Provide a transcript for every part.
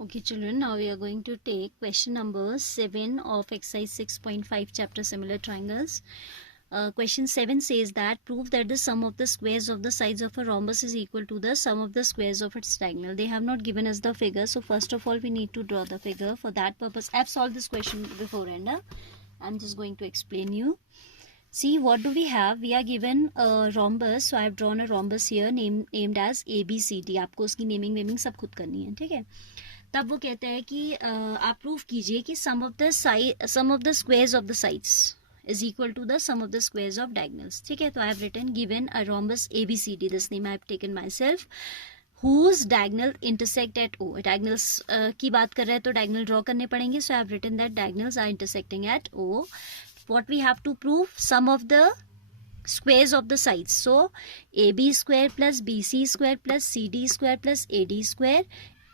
Okay children, now we are going to take question number 7 of exercise 6.5 chapter similar triangles. Question 7 says that prove that the sum of the squares of the sides of a rhombus is equal to the sum of the squares of its diagonal. They have not given us the figure, so first of all we need to draw the figure. For that purpose I have solved this question before and I'm just going to explain you. See, what do we have? We are given a rhombus, so I have drawn a rhombus here named as ABCD. आपको उसकी naming सब खुद करनी है, ठीक है. तब वो कहता है कि आप प्रूफ कीजिए कि sum of the squares of the sides is equal to the sum of the squares of diagonals. ठीक है, तो I have written given a rhombus ABCD. This name I have taken myself. whose diagonal intersect at O. Diagonals की बात कर रहे हैं तो diagonal draw करने पड़ेंगे. So I have written that diagonals are intersecting at O. what we have to prove? Sum of the squares of the sides. So AB square plus BC square plus CD square plus AD square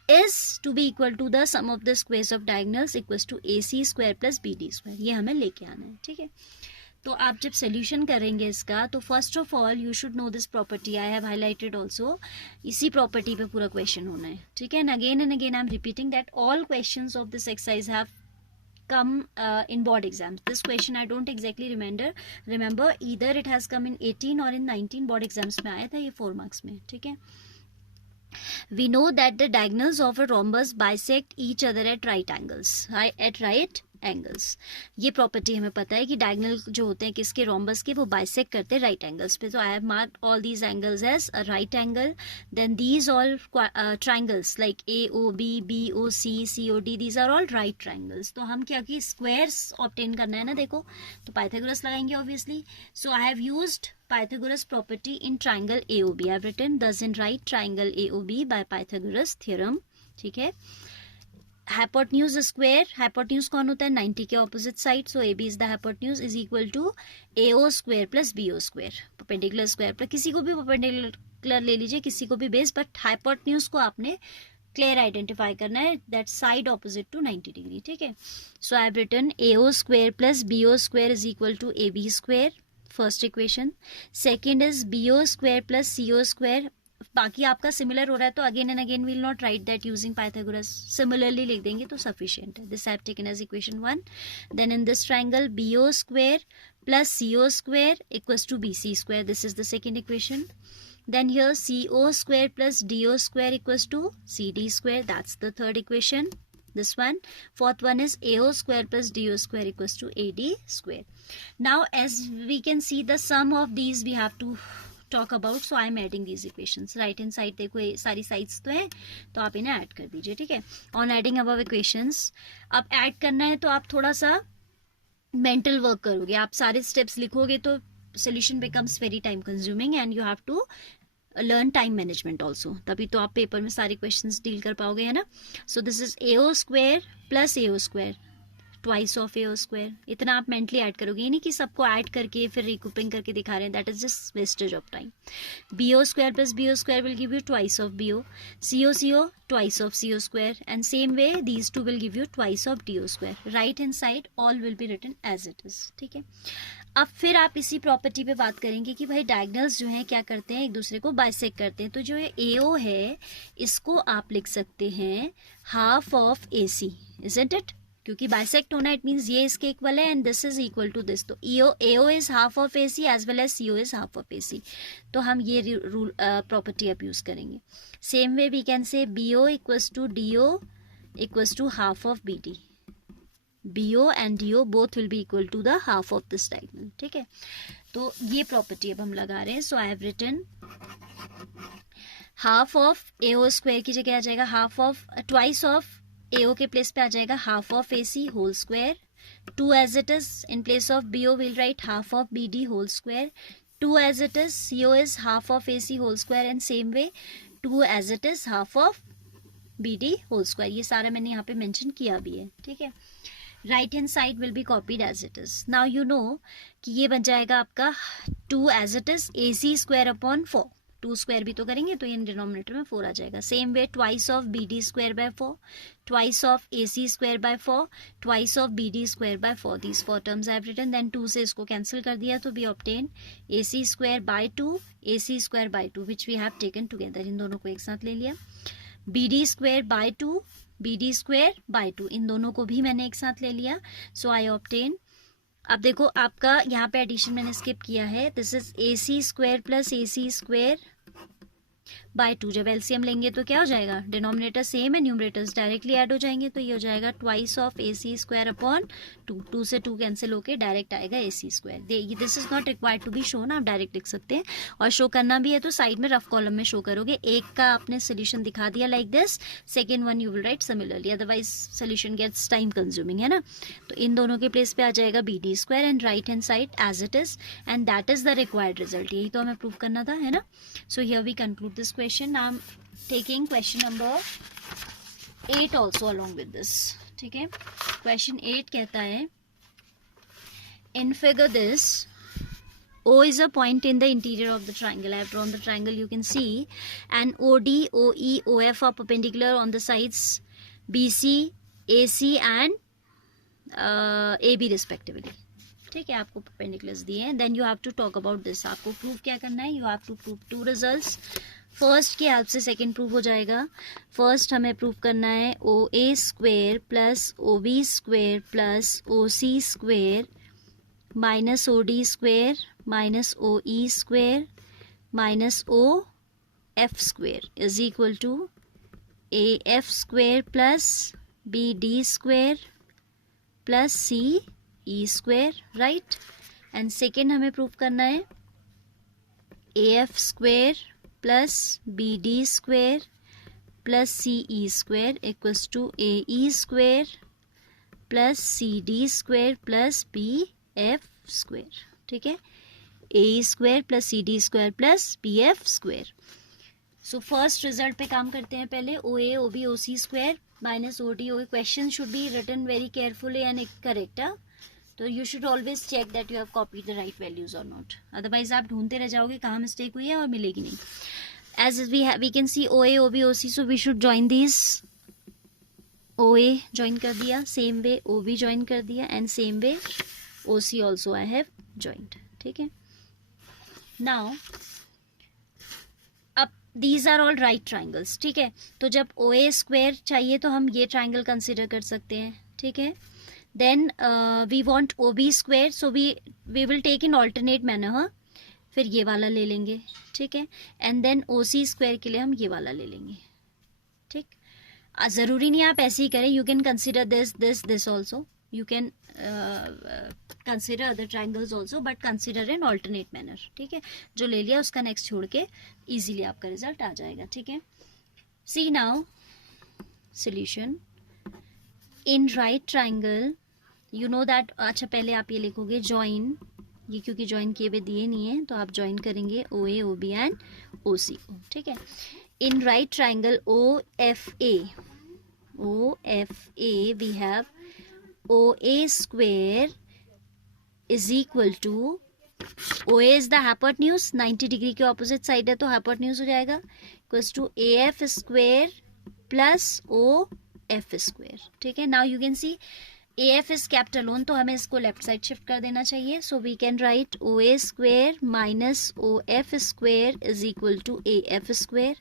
is to be equal to the sum of the squares of diagonals equals to AC square plus BD square. ये हमें लेके आना है, ठीक है. तो आप जब सोल्यूशन करेंगे इसका तो first of all you should know this property. I have highlighted also. इसी प्रॉपर्टी पे पूरा क्वेश्चन होना है, ठीक है. And again I am repeating that all questions of this exercise have come in board exams. This question I don't exactly remember either it has come in 18 or in 19 board exams में आया था. ये 4 marks में, ठीक है. We know that the diagonals of a rhombus bisect each other at right angles. ये property हमें पता है कि डायगोनल जो होते हैं किसके, रोम्बस के, वो बाइसेक्ट करते हैं राइट एंगल्स पे. तो I have marked all these angles as a right angle. Then these all triangles like AOB, BOC, COD, these are all right triangles. तो हम क्या कि स्क्वायर्स ऑब्टेन करना है ना, देखो तो पाइथागोरस लगाएंगे obviously. So I have used Pythagoras property in triangle AOB. I have written thus in right triangle AOB by Pythagoras theorem. ठीक है. हाइपोटेन्यूज स्क्वायर, हाइपोटेन्यूज कौन होता है, 90 के opposite side. So AB is the hypotenuse is equal to AO square plus BO square. Perpendicular square पर किसी को भी परपेंडिकुलर ले लीजिए, किसी को भी बेस, बट हाइपोटेन्यूज को आपने क्लियर आइडेंटिफाई करना है, that side opposite to 90 degree. ठीक है. So I have written AO square plus BO square is equal to AB square. First equation. Second is BO square plus CO square. बाकी आपका similar हो रहा है तो again and again will not write that using Pythagoras, similarly लिख देंगे तो sufficient है. This I have taken as equation 1. Then in this triangle BO square plus CO square equals to BC square. This is the second equation. Then here CO square plus DO square equals to CD square. That's the third equation. This one. Fourth one is AO square plus DO square equals to AD square. Now as we can see the sum of these we have to talk about. So I am adding these equations. Right hand side देखो ये सारी sides तो है तो आप इन्हें add कर दीजिए, ठीक है. On adding above equations, अब add करना है तो आप थोड़ा सा mental work करोगे. आप सारे steps लिखोगे तो solution becomes very time consuming and you have to learn time management also. तभी तो आप पेपर में सारे क्वेश्चंस डील कर पाओगे, है ना. So this is AO square plus AO square twice of AO square. इतना आप मेंटली ऐड करोगे, ये नहीं कि सबको ऐड करके फिर रिकूपिंग करके दिखा रहे हैं, that is just wastage of time. BO square plus BO square will give you twice of BO. CO twice of CO square and same way these two will give you twice of DO square. Right hand side all will be written as it is, ठीक है. अब फिर आप इसी property पे बात करेंगे कि भाई डायगोनल्स जो हैं क्या करते हैं, एक दूसरे को बाइसेक्ट करते हैं. तो जो ये AO है इसको आप लिख सकते हैं half of AC, isn't it, क्योंकि बाइसेक्ट होना इट मीन्स ये इसके इक्वल है and this is equal to this. तो AO is half of AC as well as CO is half of AC. तो हम ये रूल प्रॉपर्टी अब यूज करेंगे. Same way we can say BO equals to DO equals to half of BD. BO and DO both will be equal to the half of this diagonal. ठीक है. तो ये property अब हम लगा रहे हैं. So I have written half of AO square की जगह आ जाएगा half of twice of AO के प्लेस पे आ जाएगा half of AC whole square. 2 as it is in place of BO we'll write half of BD whole square. 2 as it is CO is half of AC whole square and same way 2 as it is half of BD whole square. ये सारा मैंने यहाँ पे mention किया भी है, ठीक है. Right hand side will be copied as it is. Now you know कि ये बन जाएगा आपका 2 as it is AC square upon 4. 2 square भी तो करेंगे तो ये डिनोमिनेटर में 4 आ जाएगा. Same way twice of BD square by 4, twice of AC square by 4, twice of BD square by 4. These 4 terms I have written. Then 2 से इसको कैंसिल कर दिया तो we obtain AC square by 2, AC square by 2 which we have taken together. इन दोनों को एक साथ ले लिया. BD square by 2 BD square by 2, इन दोनों को भी मैंने एक साथ ले लिया. सो आई ऑब्टेन, अब देखो आपका यहाँ पे एडिशन मैंने स्किप किया है. This is AC square plus AC square by 2. जब एलसीएम लेंगे तो क्या हो जाएगा, डिनोमिनेटर सेम है, न्यूमरेटर्स डायरेक्टली ऐड हो जाएंगे, तो ये हो जाएगा twice of AC square upon 2. 2 से 2 कैंसिल होके डायरेक्ट आएगा AC square. This is not required to be shown, आप डायरेक्ट लिख सकते हैं. और शो करना भी है तो साइड में रफ कॉलम में शो करोगे. एक का आपने सोल्यूशन दिखा दिया like this, second one you will write similarly, otherwise solution gets time consuming, है ना. तो इन दोनों के प्लेस पे आ जाएगा BD square and right hand side as it is, and that is the required result. यही तो हमें प्रूव करना था, है ना. So here we conclude this question. Now I am taking question number 8 also along with this. ठीक है, question 8 कहता है, in figure this O is a point in the interior of the triangle. I have drawn the triangle, you can see, and OD, OE, OF are perpendicular on the sides BC, AC and AB respectively. ठीक है, आपको perpendiculars दिए हैं. Then you have to talk about this. आपको prove क्या करना है, you have to prove 2 results. First की हेल्प से सेकेंड प्रूव हो जाएगा. फर्स्ट हमें प्रूव करना है OA square plus OB square plus OC square minus OD square minus OE square minus OF square is equal to AF square plus BD square plus CE square, right. And second हमें prove करना है AF square plus BD square plus CE square equals to AE square plus CD square plus BF square. ठीक है, AE square plus CD square plus BF square. So first result पे काम करते हैं पहले. OA OB OC square minus OD OE. Question should be written very carefully and correct. तो you should always check that you have copied the right values और not, otherwise आप ढूंढते रह जाओगे कहाँ मिस्टेक हुई है और मिलेगी नहीं. As we can see OA OB OC, so we should join these. OA join कर दिया, same way OB join कर दिया, and same way OC also I have joined. ठीक है. Now अब these are all right triangles. ठीक है, तो जब OA स्क्वायर चाहिए तो हम ये ट्राइंगल कंसिडर कर सकते हैं. ठीक है, then we want OB square, so we will take in alternate manner. हाँ, फिर ये वाला ले लेंगे. ठीक है, एंड देन OC स्क्वायर के लिए हम ये वाला ले लेंगे. ठीक, ज़रूरी नहीं आप ऐसे ही करें. You can consider this also, you can consider other triangles also, but consider in alternate manner. ठीक है, जो ले लिया उसका नेक्स्ट छोड़ के इजीली आपका रिजल्ट आ जाएगा. ठीक है, see now solution in right triangle. You know that. अच्छा, पहले आप ये लिखोगे जॉइन, ये क्योंकि ज्वाइन किए हुए दिए नहीं है तो आप ज्वाइन करेंगे OA OB एंड OC. ठीक है, in right triangle OFA we have OA square is equal to, OA is the hypotenuse, 90 degree के ऑपोजिट साइड है तो हाइपोटेन्यूज हो जाएगा, equals to AF square plus OF square. ठीक है, now you can see AF is kept alone, तो हमें इसको लेफ्ट साइड शिफ्ट कर देना चाहिए. So we can write OA square minus OF square is equal to AF square.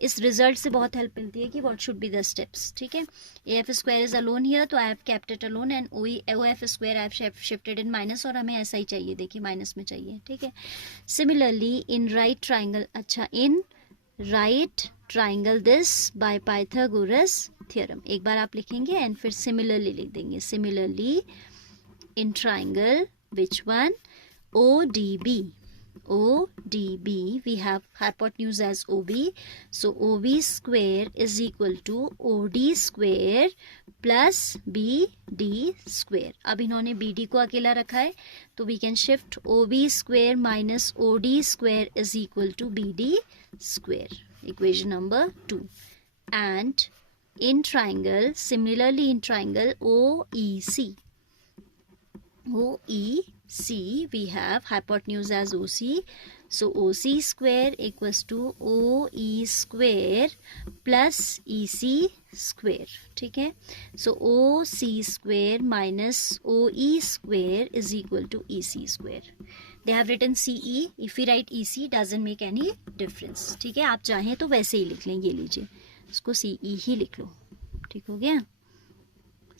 इस result से बहुत हेल्प मिलती है कि what should be the steps. ठीक है, AF square is alone here, तो I have kept it alone, and OF square I have shifted in minus, और हमें ऐसा ही चाहिए. देखिए माइनस में चाहिए. ठीक है, सिमिलरली इन राइट ट्राइंगल, अच्छा इन right triangle this by Pythagoras theorem, एक बार आप लिखेंगे एंड फिर सिमिलरली लिख देंगे. Similarly in triangle which one ODB we have hypotenuse as OB, so OB square is equal to OD square plus BD square. अब इन्होंने BD को अकेला रखा है तो we can shift OB square minus OD square is equal to BD square, equation number 2. And in triangle, similarly in triangle OEC, we have hypotenuse as OC, so OC square equals to OE square plus EC square. ठीक है, so OC square minus OE square is equal to EC square. They have written CE. If we write EC, doesn't make any difference. ठीक है, आप चाहें तो वैसे ही लिख लें. ये लीजिए, इसको CE ही लिख लो. ठीक हो गया,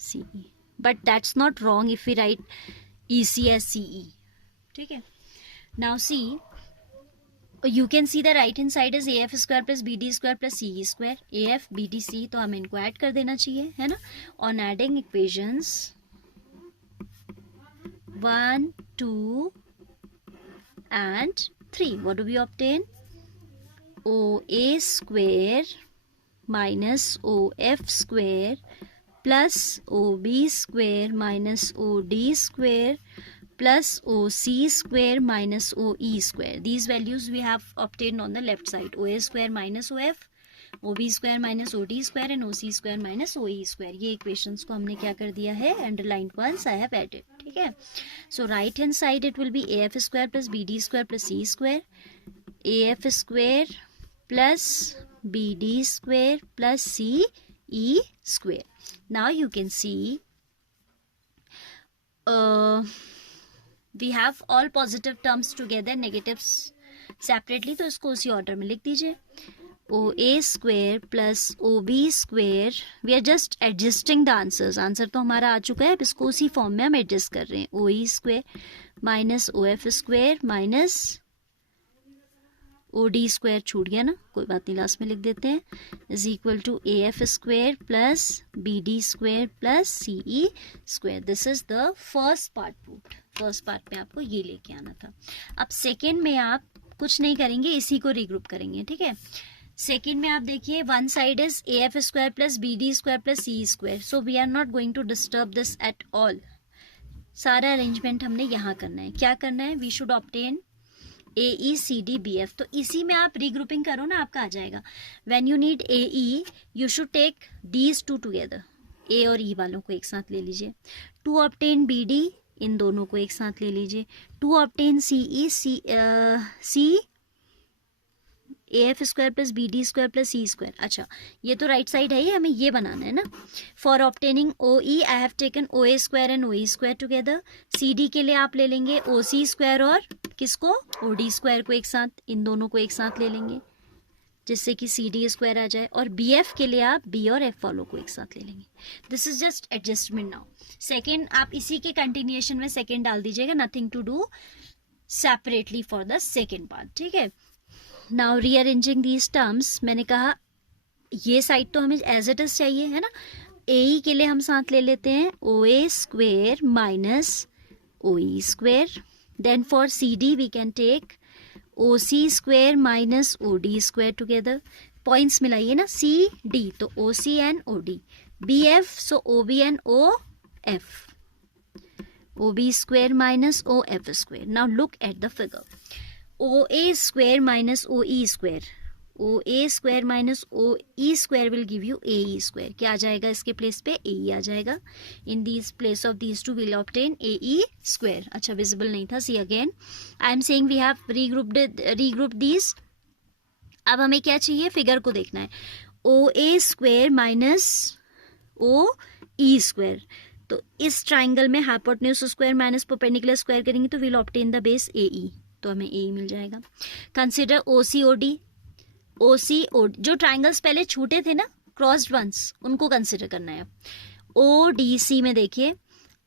CE, but that's not wrong if we write EC as CE. ठीक है. Now see, you can see the right hand side is AF square plus BD square plus CE square. AF BD C तो हमें इनको add कर देना चाहिए, है ना. On adding equations 1, 2 and 3, what do we obtain? OA square minus OF square plus OB square minus OD square plus OC square minus OE square. These values we have obtained on the left side. OA square minus OF, OB square minus OD square and OC square minus OE square. ये equations को हमने क्या कर दिया है, underlined ones I have added. ठीक है. So right hand side it will be AF square plus BD square plus C square, AF square plus BD square plus CE square. Now you can see we have all positive terms together, negatives separately, तो इसको उसी order में लिख दीजिए. OA square plus OB square, we are just adjusting the answers. Answer तो हमारा आ चुका है, अब इसको उसी फॉर्म में हम एडजस्ट कर रहे हैं. OE square minus OF square minus OD square छूट गया ना, कोई बात नहीं, लास्ट में लिख देते हैं, is equal to AF square plus BD square plus CE square. This is the first part proved. First part में आपको ये लेके आना था. अब सेकेंड में आप कुछ नहीं करेंगे, इसी को रीग्रुप करेंगे. ठीक है. सेकेंड में आप देखिए, one side is AF square plus BD square plus CE square. So we are not going to disturb this at all. सारा अरेंजमेंट हमने यहाँ करना है. क्या करना है, वी शुड ऑब्टेन AECDBF. तो इसी में आप रीग्रुपिंग करो ना, आपका आ जाएगा. When you need AE you should take these two together. A और E वालों को एक साथ ले लीजिए. टू ऑब्टेन BD, इन दोनों को एक साथ ले लीजिए. To obtain CE, C AF square plus BD square plus C square. अच्छा, ये तो राइट साइड है, ये हमें ये बनाना है ना. For obtaining OE I have taken OA square and OE square together. CD के लिए आप ले लेंगे OC स्क्वायर और किसको, OD स्क्वायर को एक साथ, इन दोनों को एक साथ ले लेंगे जिससे कि CD स्क्वायर आ जाए. और BF के लिए आप B और F वालों को एक साथ ले लेंगे. This is just adjustment. Now second, आप इसी के कंटिन्यूएशन में सेकेंड डाल दीजिएगा. Nothing to do separately for the second part. ठीक है. नाउ रीअरेंजिंग दीज टर्म्स, मैंने कहा ये साइड तो हमें एज इट इज चाहिए, है ना. AE के लिए हम साथ ले लेते हैं OA square minus OE square. Then for CD we can take OC square minus OD square together. Points मिलाइए ना, CD तो OC and OD. BF so OB and OF. OB square minus OF square. Now look at the figure. OA square minus OE square. OA square minus OE square will give you AE square. क्या आ जाएगा इसके place पे, AE आ जाएगा. In these place of these two we'll obtain AE square. अच्छा, visible नहीं था. See again, I am saying we have regrouped these. अब हमें क्या चाहिए, फिगर को देखना है. OA square minus OE square. तो इस ट्राइंगल में hypotenuse square minus perpendicular square करेंगे तो we'll obtain the base AE. तो हमें ए मिल जाएगा. Consider OCOD. OCOD जो ट्राइंगल्स पहले छूटे थे ना, क्रॉस्ड वंस, उनको कंसिडर करना है. ODC में देखिए,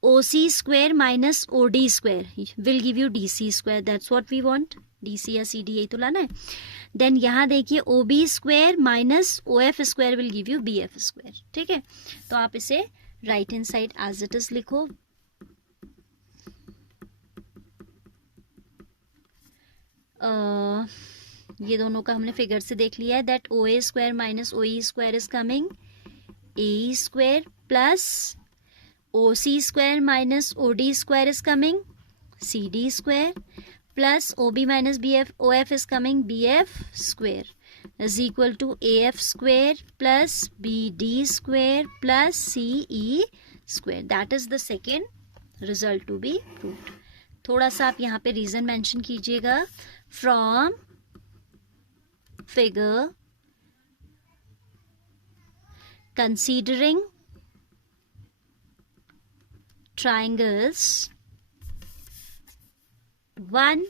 OC square minus OD square will give you DC square. That's what we want. DC या CD यही तो लाना है. देन यहाँ देखिए OB square minus OF square will give you BF square. ठीक है. तो आप इसे right hand side as it is लिखो. ये दोनों का हमने फिगर से देख लिया है. That OA square minus OE square is coming AE square plus OC square minus OD square is coming CD square plus OB minus BF OF is coming BF square is equal to AF square plus BD square plus CE square. That is the second result to be proved. थोड़ा सा आप यहाँ पे reason mention कीजिएगा. From figure, considering triangles 1,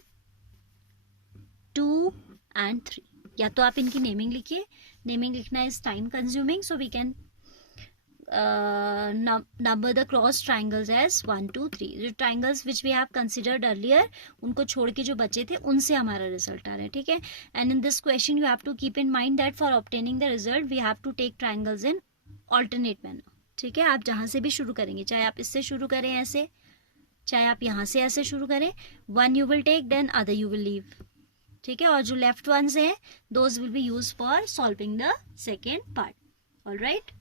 2 and 3. या तो आप इनकी नेमिंग लिखिए. नेमिंग लिखना is time consuming, so we can number the cross triangles as 1 2 3. जो triangles which we have considered earlier उनको छोड़ के जो बचे थे उनसे हमारा रिजल्ट आ रहा है, ठीक है. And in this question you have to keep in mind that for obtaining the result we have to take triangles in alternate manner, ठीक है. आप जहाँ से भी शुरू करेंगे, चाहे आप इससे शुरू करें ऐसे, चाहे आप यहाँ से ऐसे शुरू करें, one you will take then other you will leave, ठीक है. और जो लेफ्ट वंस हैं those will be use for solving the second part. All right.